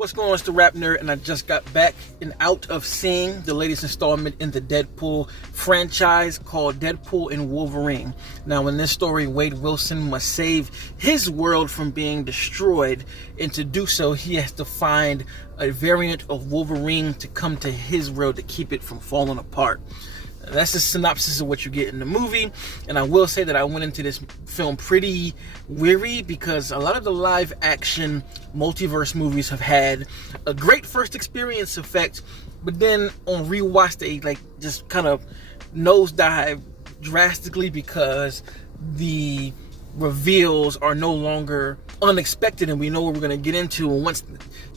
What's going on? It's the RapNerd, and I just got back and out of seeing the latest installment in the Deadpool franchise called Deadpool and Wolverine. Now, in this story, Wade Wilson must save his world from being destroyed, and to do so, he has to find a variant of Wolverine to come to his world to keep it from falling apart. That's the synopsis of what you get in the movie, and I will say that I went into this film pretty weary because a lot of the live action multiverse movies have had a great first experience effect, but then on rewatch they just kind of nosedive drastically because the reveals are no longer unexpected and we know what we're going to get into, and once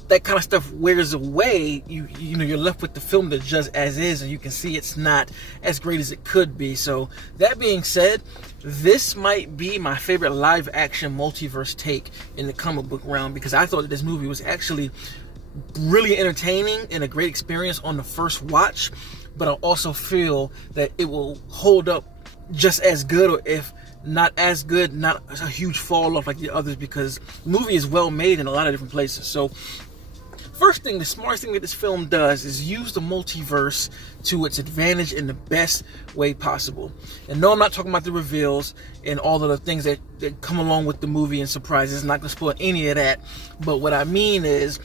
that kind of stuff wears away, you're left with the film that's just as is, and you can see it's not as great as it could be. So that being said, this might be my favorite live action multiverse take in the comic book realm, because I thought that this movie was actually really entertaining and a great experience on the first watch, but I also feel that it will hold up just as good, or if not as good, not a huge fall off like the others, because the movie is well made in a lot of different places. So first thing, the smartest thing that this film does is use the multiverse to its advantage in the best way possible. And no, I'm not talking about the reveals and all of the things that come along with the movie and surprises. I'm not going to spoil any of that. But what I mean is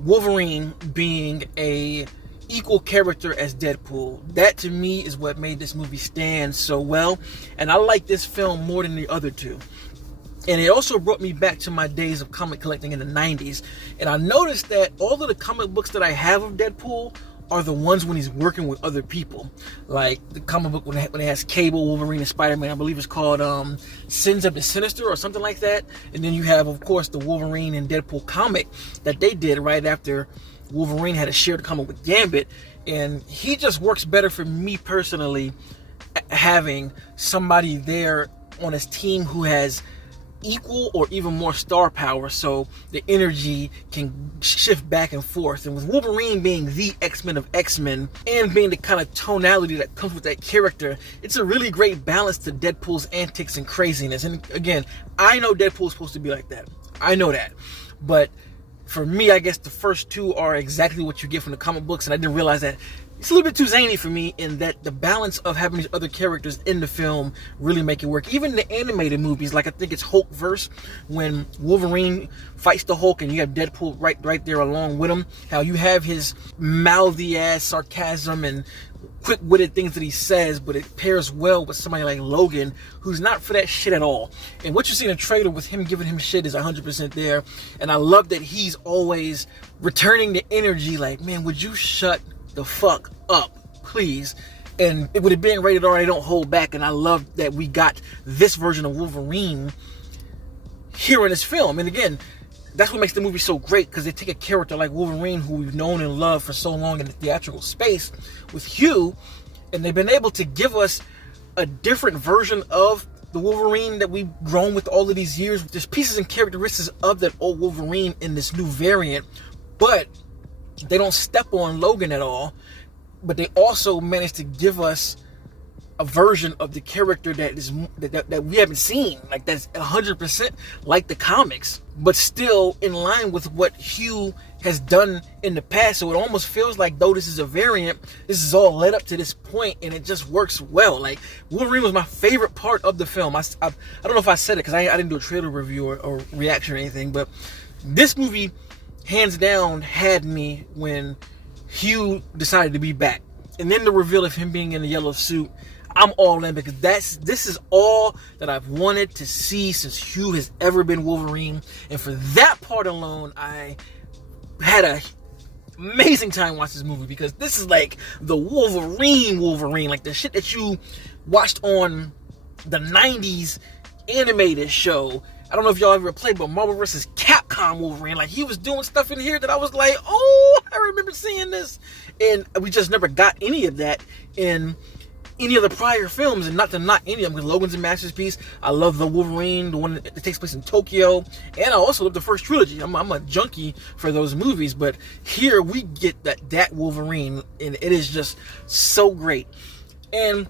Wolverine being a equal character as Deadpool. That to me is what made this movie stand so well. And I like this film more than the other two. And it also brought me back to my days of comic collecting in the 90s. And I noticed that all of the comic books that I have of Deadpool are the ones when he's working with other people. Like the comic book when it has Cable, Wolverine, and Spider-Man, I believe it's called Sins of the Sinister or something like that. And then you have, of course, the Wolverine and Deadpool comic that they did right after Wolverine had a shared comic with Gambit. And he just works better for me personally, having somebody there on his team who has equal or even more star power, so the energy can shift back and forth. And with Wolverine being the X-Men of X-Men and being the kind of tonality that comes with that character, it's a really great balance to Deadpool's antics and craziness. And again, I know Deadpool's supposed to be like that. I know that. But for me, I guess the first two are exactly what you get from the comic books, and I didn't realize that it's a little bit too zany for me, in that the balance of having these other characters in the film really make it work. Even the animated movies, like I think it's Hulkverse, when Wolverine fights the Hulk and you have Deadpool right there along with him, how you have his mouthy ass sarcasm and quick-witted things that he says, but it pairs well with somebody like Logan, who's not for that shit at all. And what you see in the trailer with him giving him shit is 100% there. And I love that he's always returning the energy like, man, would you shut the fuck up, please? And it would have been rated R, they don't hold back. And I love that we got this version of Wolverine here in this film. And again, that's what makes the movie so great, because they take a character like Wolverine, who we've known and loved for so long in the theatrical space with Hugh, and they've been able to give us a different version of the Wolverine that we've grown with all of these years. There's pieces and characteristics of that old Wolverine in this new variant, but they don't step on Logan at all. But they also managed to give us a version of the character that we haven't seen, like that's 100% like the comics, but still in line with what Hugh has done in the past. So it almost feels like, though this is a variant, this is all led up to this point, and it just works well. Like, Wolverine was my favorite part of the film. I don't know if I said it because I didn't do a trailer review or reaction or anything, but this movie hands down had me when Hugh decided to be back, and then the reveal of him being in the yellow suit. I'm all in, because this is all that I've wanted to see since Hugh has ever been Wolverine. And for that part alone, I had an amazing time watching this movie, because this is like the Wolverine, like the shit that you watched on the 90s animated show. I don't know if y'all ever played, but Marvel vs. Capcom Wolverine, like he was doing stuff in here that I was like, oh, I remember seeing this. And we just never got any of that in any of the prior films, and not to knock any of them, because Logan's a masterpiece. I love the Wolverine, the one that takes place in Tokyo, and I also love the first trilogy. I'm a junkie for those movies, but here we get that Wolverine, and it is just so great. And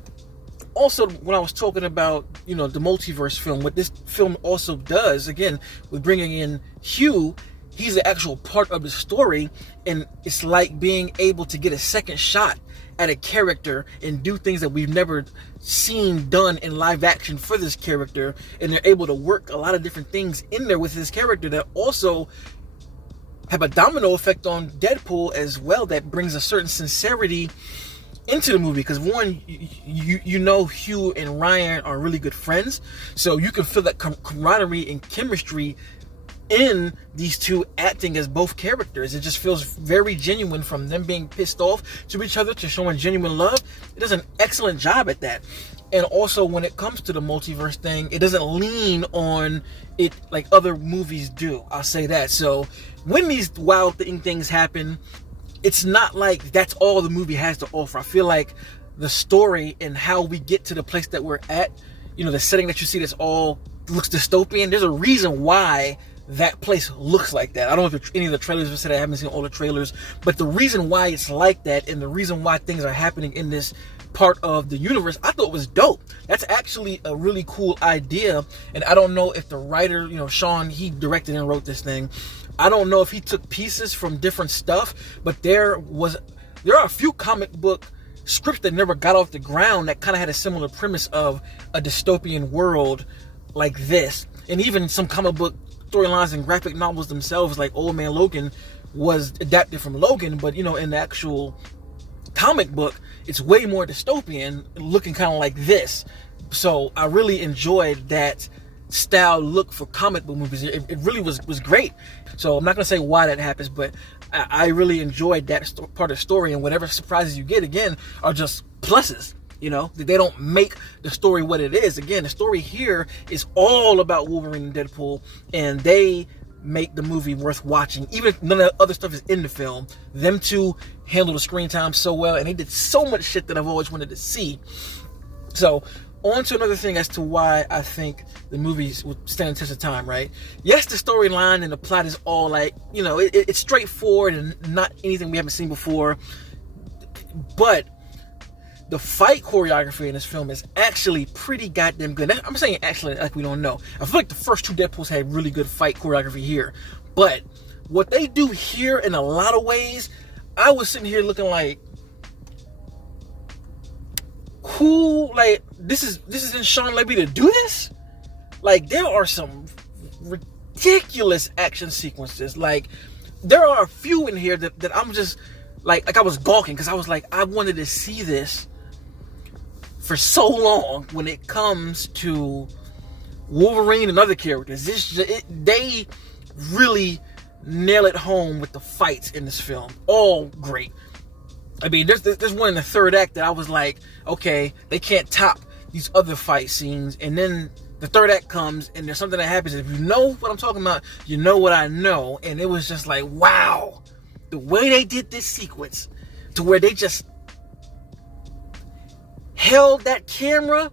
also, when I was talking about, the multiverse film, what this film also does, again, with bringing in Hugh, he's the actual part of the story, and it's like being able to get a second shot at a character and do things that we've never seen done in live action for this character, and they're able to work a lot of different things in there with this character that also have a domino effect on Deadpool as well, that brings a certain sincerity into the movie. Because one, you know Hugh and Ryan are really good friends, so you can feel that camaraderie and chemistry in these two acting as both characters. It just feels very genuine, from them being pissed off to each other to showing genuine love. It does an excellent job at that. And also, when it comes to the multiverse thing, it doesn't lean on it like other movies do, I'll say that. So when these wild things happen, it's not like that's all the movie has to offer. I feel like the story and how we get to the place that we're at, you know, the setting that you see that's all looks dystopian, there's a reason why that place looks like that. I don't know if any of the trailers have said, I haven't seen all the trailers, but the reason why it's like that and the reason why things are happening in this part of the universe, I thought was dope. That's actually a really cool idea. And I don't know if the writer, you know, Sean, he directed and wrote this thing. I don't know if he took pieces from different stuff, but there are a few comic book scripts that never got off the ground that kind of had a similar premise of a dystopian world like this. And even some comic book storylines and graphic novels themselves, like Old Man Logan was adapted from Logan, but you know, in the actual comic book, it's way more dystopian, looking kind of like this. So I really enjoyed that style look for comic book movies. It really was great. So I'm not going to say why that happens, but I really enjoyed that part of the story, and whatever surprises you get, again, are just pluses. You know, they don't make the story what it is. Again, the story here is all about Wolverine and Deadpool, and they make the movie worth watching. Even if none of the other stuff is in the film, them two handle the screen time so well, and they did so much shit that I've always wanted to see. So, on to another thing as to why I think the movies would stand the test of time, right? Yes, the storyline and the plot is all like, you know, it's straightforward and not anything we haven't seen before, but the fight choreography in this film is actually pretty goddamn good. I'm saying actually like we don't know. I feel like the first two Deadpools had really good fight choreography here. But what they do here in a lot of ways, I was sitting here looking like, who, like, this isn't Sean Levy to do this? Like, there are some ridiculous action sequences. Like, there are a few in here that I'm just, like I was gawking, because I was like, I wanted to see this for so long when it comes to Wolverine and other characters. They really nail it home with the fights in this film. All great. I mean, there's one in the third act that I was like, okay, they can't top these other fight scenes. And then the third act comes, and there's something that happens. If you know what I'm talking about, you know what I know. And it was just like, wow. The way they did this sequence, to where they just held that camera,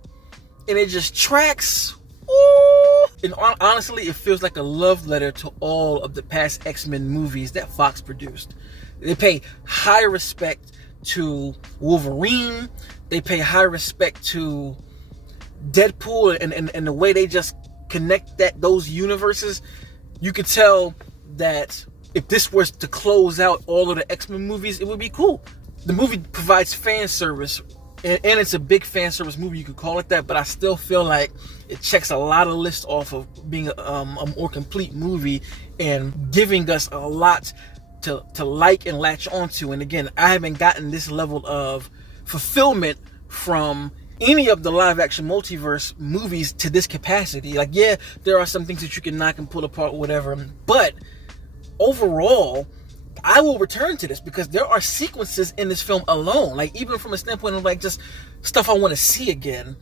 and it just tracks. Ooh. And honestly, it feels like a love letter to all of the past X-Men movies that Fox produced. They pay high respect to Wolverine. They pay high respect to Deadpool, and the way they just connect those universes. You could tell that if this was to close out all of the X-Men movies, it would be cool. The movie provides fan service, and it's a big fan service movie, you could call it that, but I still feel like it checks a lot of lists off of being a more complete movie and giving us a lot to like and latch onto. And again, I haven't gotten this level of fulfillment from any of the live action multiverse movies to this capacity. Like, yeah, there are some things that you can knock and pull apart, whatever, but overall, I will return to this, because there are sequences in this film alone, like even from a standpoint of like just stuff I want to see again,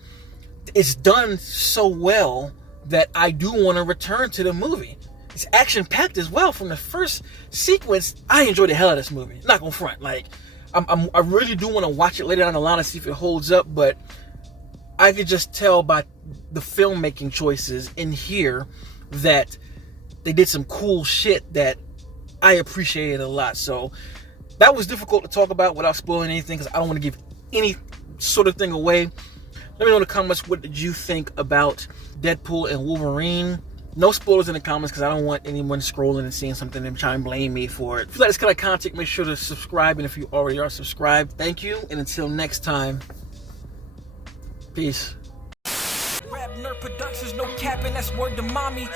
it's done so well that I do want to return to the movie. It's action-packed as well. From the first sequence, I enjoyed the hell out of this movie. Not gonna front. Like, I really do want to watch it later down the line to see if it holds up, but I could just tell by the filmmaking choices in here that they did some cool shit that I appreciated a lot. So that was difficult to talk about without spoiling anything, because I don't want to give any sort of thing away. Let me know in the comments, what did you think about Deadpool and Wolverine? No spoilers in the comments because I don't want anyone scrolling and seeing something and trying to blame me for it. If you like this kind of content, make sure to subscribe. And if you already are subscribed, thank you. And until next time, peace. RapNerd Productions, no capping, that's word to mommy.